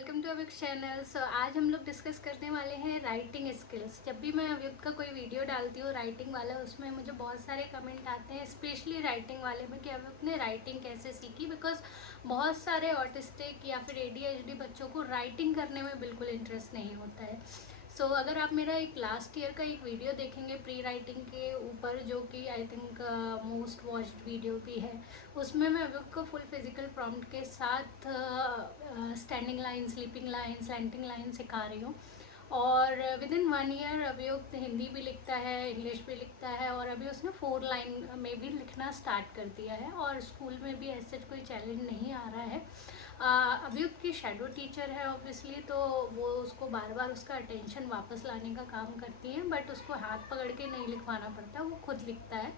Welcome to our channel. So आज हम लोग डिस्कस करने वाले हैं राइटिंग स्किल्स। जब भी मैं अभियुक्त का कोई वीडियो डालती हूँ राइटिंग वाला, उसमें मुझे बहुत सारे कमेंट आते हैं, स्पेशली राइटिंग वाले में, कि अभियुक्त ने राइटिंग कैसे सीखी। बिकॉज बहुत सारे ऑटिस्टिक या फिर ADHD बच्चों को राइटिंग करने में बिल्कुल इंटरेस्ट नहीं होता है। सो अगर आप मेरा एक लास्ट ईयर का एक वीडियो देखेंगे प्री राइटिंग के ऊपर, जो कि I think most watched video भी है, उसमें मैं अभियुक्त को फुल फिजिकल प्रॉम्प्ट के साथ standing line, sleeping line, slanting line सिखा रही हूँ। और विद इन 1 ईयर अभियुक्त हिंदी भी लिखता है, इंग्लिश भी लिखता है, और अभी उसने 4 लाइन में भी लिखना स्टार्ट कर दिया है। और स्कूल में भी ऐसे कोई चैलेंज नहीं आ रहा है। अभियुक्त की शेडो टीचर है ऑब्वियसली, तो वो उसको बार बार उसका अटेंशन वापस लाने का काम करती हैं, बट उसको हाथ पकड़ के नहीं लिखवाना पड़ता, वो खुद लिखता है,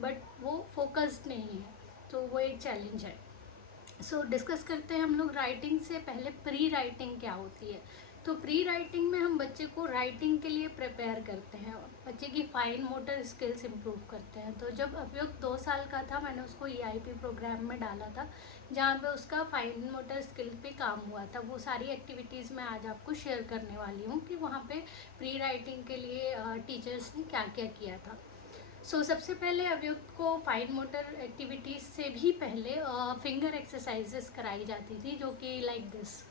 बट वो फोकस्ड नहीं है, तो वो एक चैलेंज है। सो डिस्कस करते हैं हम लोग राइटिंग से पहले प्री राइटिंग क्या होती है। तो प्री राइटिंग में हम बच्चे को राइटिंग के लिए प्रिपेयर करते हैं, बच्चे की फाइन मोटर स्किल्स इम्प्रूव करते हैं। तो जब अभियुक्त 2 साल का था, मैंने उसको EIP प्रोग्राम में डाला था, जहाँ पे उसका फाइन मोटर स्किल पे काम हुआ था। वो सारी एक्टिविटीज़ मैं आज आपको शेयर करने वाली हूँ कि वहाँ पे प्री राइटिंग के लिए टीचर्स ने क्या क्या किया था। सबसे पहले अभियुक्त को फाइन मोटर एक्टिविटीज़ से भी पहले फिंगर एक्सरसाइजेस कराई जाती थी, जो कि लाइक दिस।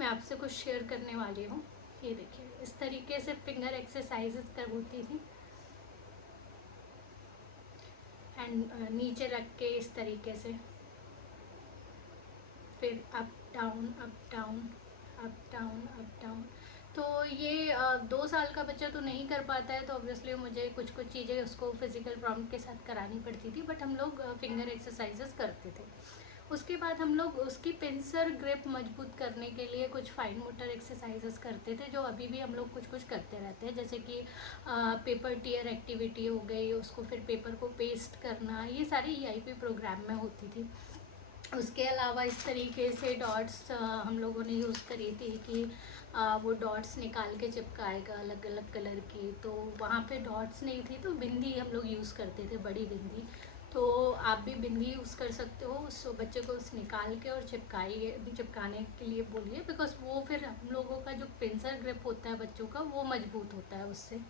मैं आपसे कुछ शेयर करने वाली हूँ। ये देखिए, इस तरीके से फिंगर एक्सरसाइजेस करवाती थी, एंड नीचे रख के इस तरीके से, फिर up down up down up down up down. तो ये 2 साल का बच्चा तो नहीं कर पाता है, तो ऑब्वियसली मुझे कुछ कुछ चीज़ें उसको फिजिकल प्रॉम्प्ट के साथ करानी पड़ती थी, बट हम लोग फिंगर एक्सरसाइजेस करते थे। उसके बाद हम लोग उसकी पिंसर ग्रिप मजबूत करने के लिए कुछ फाइन मोटर एक्सरसाइजेस करते थे, जो अभी भी हम लोग कुछ कुछ करते रहते हैं, जैसे कि पेपर टीयर एक्टिविटी हो गई, उसको फिर पेपर को पेस्ट करना, ये सारी EIP प्रोग्राम में होती थी। उसके अलावा इस तरीके से डॉट्स हम लोगों ने यूज़ करी थी कि वो डॉट्स निकाल के चिपकाएगा अलग अलग कलर की। तो वहाँ पे डॉट्स नहीं थी, तो बिंदी हम लोग यूज़ करते थे, बड़ी बिंदी। तो आप भी बिंदी यूज़ कर सकते हो। उस बच्चे को उस निकाल के और चिपकाने के लिए बोलिए, बिकॉज वो फिर हम लोगों का जो पेंसिल ग्रिप होता है बच्चों का, वो मजबूत होता है उससे।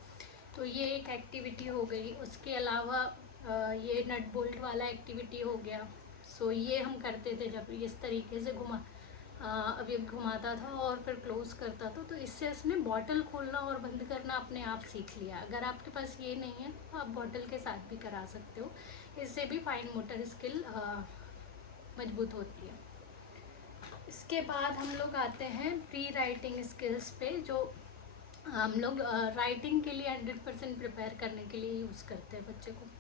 तो ये एक एक्टिविटी हो गई। उसके अलावा ये नट बोल्ट वाला एक्टिविटी हो गया। ये हम करते थे, जब इस तरीके से अभी घुमाता था और फिर क्लोज करता था, तो इससे उसने बॉटल खोलना और बंद करना अपने आप सीख लिया। अगर आपके पास ये नहीं है तो आप बॉटल के साथ भी करा सकते हो, इससे भी फाइन मोटर स्किल मजबूत होती है। इसके बाद हम लोग आते हैं प्री राइटिंग स्किल्स पे, जो हम लोग राइटिंग के लिए 100% प्रिपेयर करने के लिए यूज़ करते हैं बच्चे को।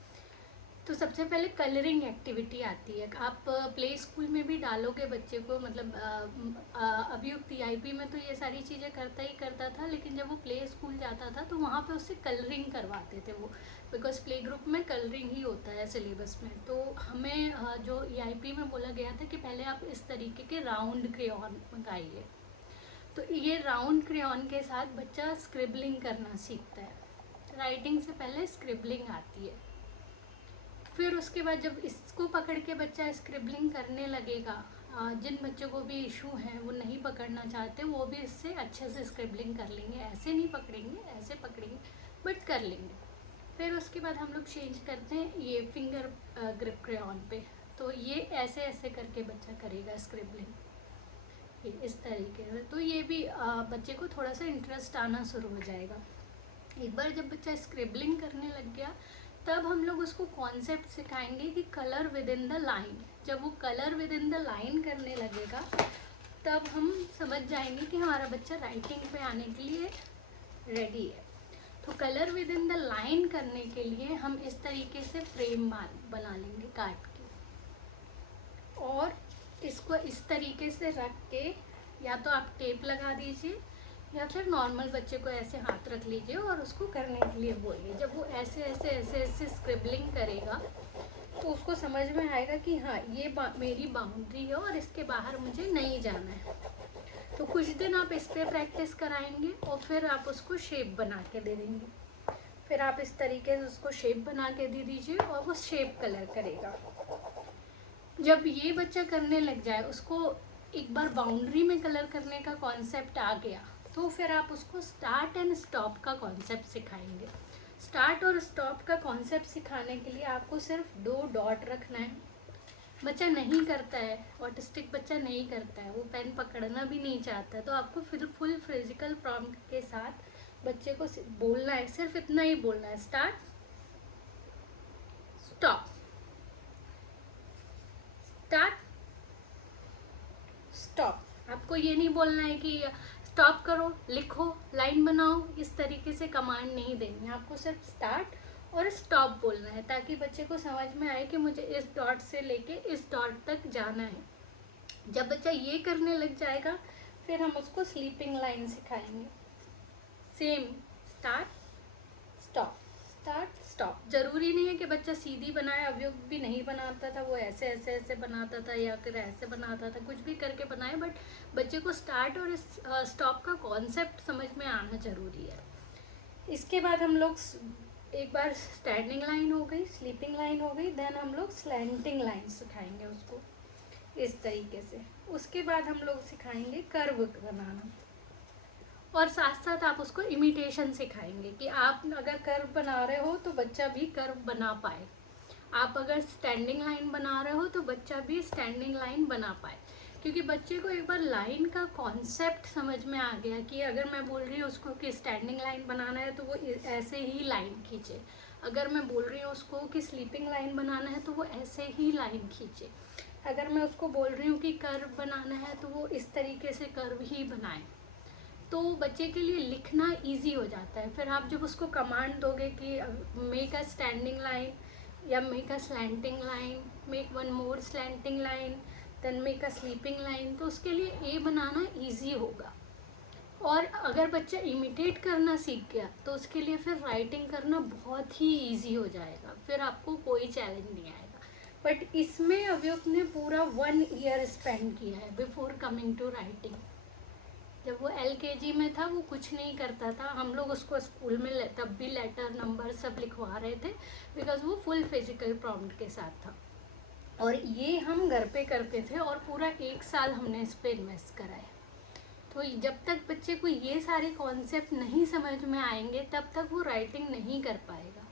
तो सबसे पहले कलरिंग एक्टिविटी आती है। आप प्ले स्कूल में भी डालोगे बच्चे को, मतलब अभियुक्त EIP में तो ये सारी चीज़ें करता ही करता था, लेकिन जब वो प्ले स्कूल जाता था तो वहाँ पे उससे कलरिंग करवाते थे वो, बिकॉज प्ले ग्रुप में कलरिंग ही होता है सिलेबस में। तो हमें जो EIP में बोला गया था कि पहले आप इस तरीके के राउंड क्रेयॉन मंगाइए। तो ये राउंड क्रेयॉन के साथ बच्चा स्क्रिबलिंग करना सीखता है। राइटिंग से पहले स्क्रिबलिंग आती है। फिर उसके बाद जब इसको पकड़ के बच्चा स्क्रिबलिंग करने लगेगा, जिन बच्चों को भी इशू है, वो नहीं पकड़ना चाहते, वो भी इससे अच्छे से स्क्रिबलिंग कर लेंगे। ऐसे नहीं पकड़ेंगे, ऐसे पकड़ेंगे, बट कर लेंगे। फिर उसके बाद हम लोग चेंज करते हैं ये फिंगर ग्रिप क्रेयॉन पे। तो ये ऐसे ऐसे करके बच्चा करेगा स्क्रिबलिंग, ये इस तरीके से। तो ये भी बच्चे को थोड़ा सा इंटरेस्ट आना शुरू हो जाएगा। एक बार जब बच्चा स्क्रिबलिंग करने लग गया, तब हम लोग उसको कॉन्सेप्ट सिखाएंगे कि colour with in the line. जब वो colour with in the line करने लगेगा, तब हम समझ जाएंगे कि हमारा बच्चा राइटिंग पे आने के लिए रेडी है। तो colour with in the line करने के लिए हम इस तरीके से फ्रेम बना लेंगे काट के, और इसको इस तरीके से रख के, या तो आप टेप लगा दीजिए या फिर नॉर्मल बच्चे को ऐसे हाथ रख लीजिए और उसको करने के लिए बोलिए। जब वो ऐसे ऐसे ऐसे ऐसे स्क्रिबलिंग करेगा, तो उसको समझ में आएगा कि हाँ, ये मेरी बाउंड्री है और इसके बाहर मुझे नहीं जाना है। तो कुछ दिन आप इस पर प्रैक्टिस कराएंगे और फिर आप उसको शेप बना के दे देंगे। फिर आप इस तरीके से उसको शेप बना के दे दीजिए और वो शेप कलर करेगा। जब ये बच्चा करने लग जाए, उसको एक बार बाउंड्री में कलर करने का कॉन्सेप्ट आ गया तो फिर आप उसको स्टार्ट एंड स्टॉप का कॉन्सेप्ट सिखाएंगे। स्टार्ट और स्टॉप का कॉन्सेप्ट सिखाने के लिए आपको सिर्फ 2 डॉट रखना है। बच्चा नहीं करता है, ऑटिस्टिक बच्चा नहीं करता है, वो पेन पकड़ना भी नहीं चाहता है, तो आपको फिर फुल फिजिकल प्रॉम्प्ट के साथ बच्चे को बोलना है, सिर्फ इतना ही बोलना है, स्टार्ट स्टॉप, स्टार्ट स्टॉप। आपको ये नहीं बोलना है कि स्टॉप करो, लिखो, लाइन बनाओ, इस तरीके से कमांड नहीं देनी है। आपको सिर्फ स्टार्ट और स्टॉप बोलना है ताकि बच्चे को समझ में आए कि मुझे इस डॉट से लेके इस डॉट तक जाना है। जब बच्चा ये करने लग जाएगा फिर हम उसको स्लीपिंग लाइन सिखाएंगे। Same, start stop, start stop. जरूरी नहीं है कि बच्चा सीधी बनाए, अवयव भी नहीं बनाता था, वो ऐसे ऐसे ऐसे बनाता था या फिर ऐसे बनाता था, कुछ भी करके बनाए, बट बच्चे को स्टार्ट और स्टॉप का कॉन्सेप्ट समझ में आना जरूरी है। इसके बाद हम लोग एक बार स्टैंडिंग लाइन हो गई, स्लीपिंग लाइन हो गई, देन हम लोग स्लैंटिंग लाइन सिखाएंगे उसको इस तरीके से। उसके बाद हम लोग सिखाएंगे कर्व बनाना, और साथ साथ आप उसको इमिटेशन सिखाएंगे कि आप अगर कर्व बना रहे हो तो बच्चा भी कर्व बना पाए, आप अगर स्टैंडिंग लाइन बना रहे हो तो बच्चा भी स्टैंडिंग लाइन बना पाए। क्योंकि बच्चे को एक बार लाइन का कॉन्सेप्ट समझ में आ गया कि अगर मैं बोल रही हूँ उसको कि स्टैंडिंग लाइन बनाना है तो वो ऐसे ही लाइन खींचे, अगर मैं बोल रही हूँ उसको कि स्लीपिंग लाइन बनाना है तो वो ऐसे ही लाइन खींचे, अगर मैं उसको बोल रही हूँ कि कर्व बनाना है तो वो इस तरीके से कर्व ही बनाए। तो बच्चे के लिए लिखना इजी हो जाता है। फिर आप जब उसको कमांड दोगे कि मेक अ स्टैंडिंग लाइन या make a slanting line, make one more slanting line, then make a sleeping line, तो उसके लिए ए बनाना इजी होगा। और अगर बच्चा इमिटेट करना सीख गया तो उसके लिए फिर राइटिंग करना बहुत ही इजी हो जाएगा, फिर आपको कोई चैलेंज नहीं आएगा। बट इसमें अवयुक्त ने पूरा 1 ईयर स्पेंड किया है बिफोर कमिंग टू राइटिंग। जब वो LKG में था वो कुछ नहीं करता था, हम लोग उसको स्कूल में तब भी लेटर नंबर सब लिखवा रहे थे बिकॉज वो फुल फिजिकल प्रॉम्प्ट के साथ था। और ये हम घर पे करते थे और पूरा 1 साल हमने इस पर इन्वेस्ट कराया। तो जब तक बच्चे को ये सारे कॉन्सेप्ट नहीं समझ में आएंगे तब तक वो राइटिंग नहीं कर पाएगा।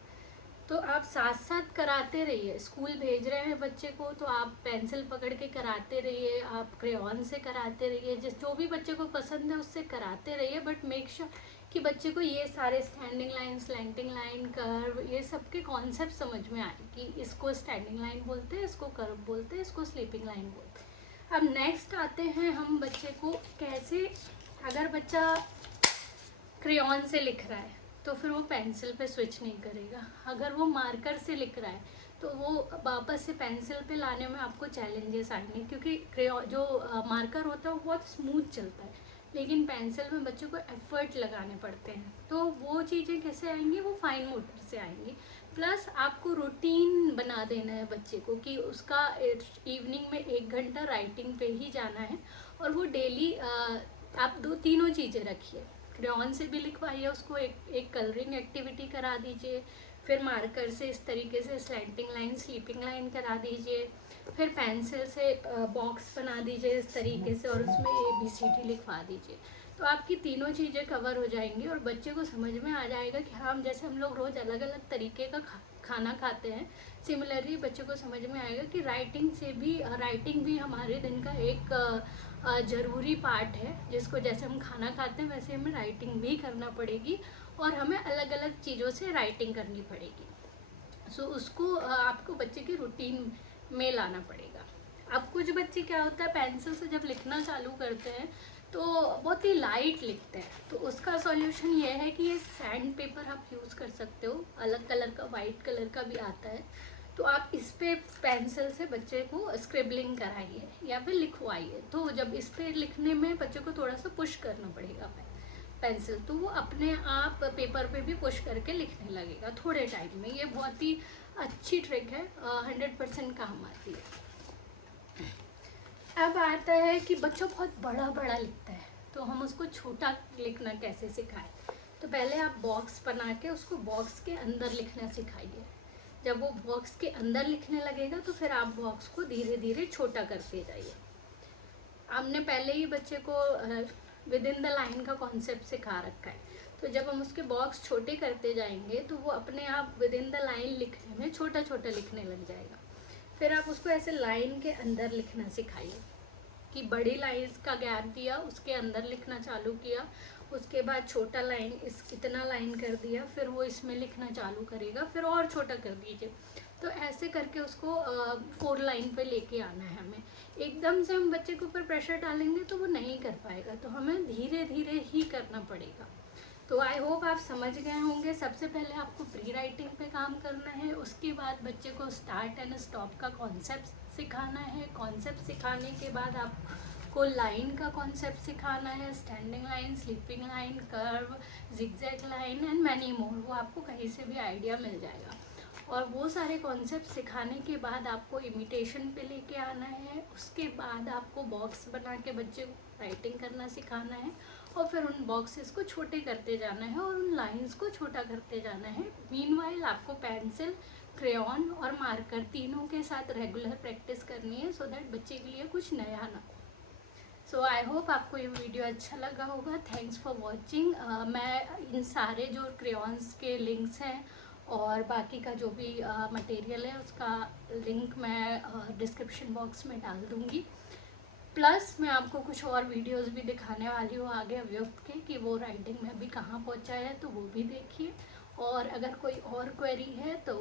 तो आप साथ साथ कराते रहिए, स्कूल भेज रहे हैं बच्चे को तो आप पेंसिल पकड़ के कराते रहिए, आप क्रेयॉन से कराते रहिए, जो भी बच्चे को पसंद है उससे कराते रहिए, बट मेक श्योर कि बच्चे को ये सारे standing line, slanting line, curve, ये सब के कॉन्सेप्ट समझ में आए कि इसको स्टैंडिंग लाइन बोलते हैं, इसको कर्व बोलते हैं, इसको स्लीपिंग लाइन बोलते हैं। अब नेक्स्ट आते हैं हम बच्चे को कैसे, अगर बच्चा क्रेयॉन से लिख रहा है तो फिर वो पेंसिल पे स्विच नहीं करेगा, अगर वो मार्कर से लिख रहा है तो वो वापस से पेंसिल पे लाने में आपको चैलेंजेस आएंगे, क्योंकि क्रेयॉन जो मार्कर होता है वो बहुत स्मूथ चलता है, लेकिन पेंसिल में बच्चों को एफर्ट लगाने पड़ते हैं। तो वो चीज़ें कैसे आएंगी, वो फाइन मोटर से आएंगी। प्लस आपको रूटीन बना देना है बच्चे को कि उसका इवनिंग में 1 घंटा राइटिंग पे ही जाना है, और वो डेली आप तीनों चीज़ें रखिए, क्रेयॉन से भी लिखवाइए उसको, एक कलरिंग एक्टिविटी करा दीजिए, फिर मार्कर से इस तरीके से स्लैंटिंग लाइन, स्लीपिंग लाइन करा दीजिए, फिर पेंसिल से बॉक्स बना दीजिए इस तरीके से और उसमें ABCD लिखवा दीजिए। तो आपकी तीनों चीज़ें कवर हो जाएंगी और बच्चे को समझ में आ जाएगा कि हाँ, जैसे हम लोग रोज़ अलग अलग तरीके का खाना खाते हैं, सिमिलरली बच्चे को समझ में आएगा कि राइटिंग भी हमारे दिन का एक ज़रूरी पार्ट है, जिसको जैसे हम खाना खाते हैं वैसे हमें राइटिंग भी करना पड़ेगी और हमें अलग अलग चीज़ों से राइटिंग करनी पड़ेगी। सो उसको आपको बच्चे की रूटीन में लाना पड़ेगा। अब कुछ बच्चे क्या होता है, पेंसिल से जब लिखना चालू करते हैं तो बहुत ही लाइट लिखते हैं, तो उसका सॉल्यूशन ये है कि ये सैंड पेपर आप यूज़ कर सकते हो, अलग कलर का, वाइट कलर का भी आता है, तो आप इस पे पेंसिल से बच्चे को स्क्रिबलिंग कराइए या फिर लिखवाइए। तो जब इस पे लिखने में बच्चे को थोड़ा सा पुश करना पड़ेगा पेंसिल, तो वो अपने आप पेपर पे भी पुश करके लिखने लगेगा थोड़े टाइम में। ये बहुत ही अच्छी ट्रिक है, 100% काम आती है। अब आता है कि बच्चा बहुत बड़ा बड़ा लिखता है तो हम उसको छोटा लिखना कैसे सिखाएं। तो पहले आप बॉक्स बना के उसको बॉक्स के अंदर लिखना सिखाइए। जब वो बॉक्स के अंदर लिखने लगेगा तो फिर आप बॉक्स को धीरे धीरे छोटा करते जाइए। हमने पहले ही बच्चे को विद इन द लाइन का कॉन्सेप्ट सिखा रखा है, तो जब हम उसके बॉक्स छोटे करते जाएंगे तो वो अपने आप विद इन द लाइन लिखने में छोटा छोटा लिखने लग जाएगा। फिर आप उसको ऐसे लाइन के अंदर लिखना सिखाइए कि बड़ी लाइंस का गैप दिया, उसके अंदर लिखना चालू किया, उसके बाद छोटा लाइन इतना लाइन कर दिया, फिर वो इसमें लिखना चालू करेगा, फिर और छोटा कर दीजिए। तो ऐसे करके उसको 4 लाइन पे लेके आना है हमें। एकदम से हम बच्चे के ऊपर प्रेशर डालेंगे तो वो नहीं कर पाएगा, तो हमें धीरे धीरे ही करना पड़ेगा। तो आई होप आप समझ गए होंगे। सबसे पहले आपको प्री राइटिंग पे काम करना है, उसके बाद बच्चे को स्टार्ट एंड स्टॉप का कॉन्सेप्ट सिखाना है। कॉन्सेप्ट सिखाने के बाद आपको लाइन का कॉन्सेप्ट सिखाना है, standing line, sleeping line, curve, zigzag line and many more. वो आपको कहीं से भी आइडिया मिल जाएगा। और वो सारे कॉन्सेप्ट सिखाने के बाद आपको इमिटेशन पे लेके आना है। उसके बाद आपको बॉक्स बना के बच्चे को राइटिंग करना सिखाना है, और फिर उन बॉक्सेस को छोटे करते जाना है और उन लाइंस को छोटा करते जाना है। मीनवाइल आपको पेंसिल, क्रेयॉन और मार्कर तीनों के साथ रेगुलर प्रैक्टिस करनी है, सो दैट बच्चे के लिए कुछ नया ना हो। सो आई होप आपको ये वीडियो अच्छा लगा होगा। Thanks for watching. मैं इन सारे जो क्रेयॉन्स के लिंक्स हैं और बाकी का जो भी मटेरियल है उसका लिंक मैं डिस्क्रिप्शन बॉक्स में डाल दूँगी। प्लस मैं आपको कुछ और वीडियोस भी दिखाने वाली हूँ आगे अव्यक्त के, कि वो राइटिंग में भी कहाँ पहुँचा है, तो वो भी देखिए। और अगर कोई और क्वेरी है तो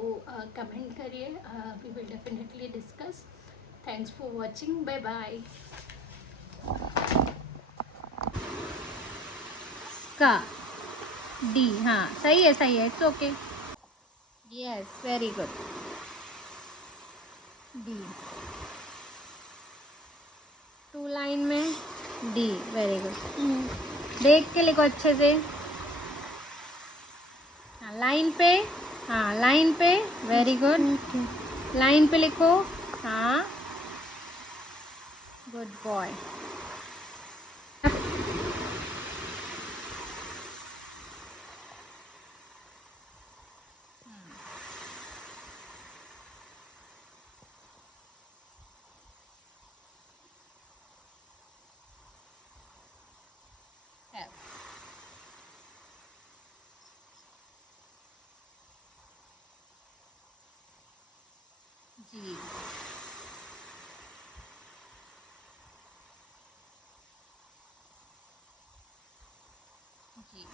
कमेंट करिए, we will definitely discuss. Thanks for watching, bye bye. का डी, हाँ सही है, it's okay. Yes, very good. D 2 line में डी, वेरी गुड। देख के लिखो अच्छे से। हाँ लाइन पे, हाँ लाइन पे, वेरी गुड। लाइन पे लिखो, हाँ गुड बॉय। जी जी।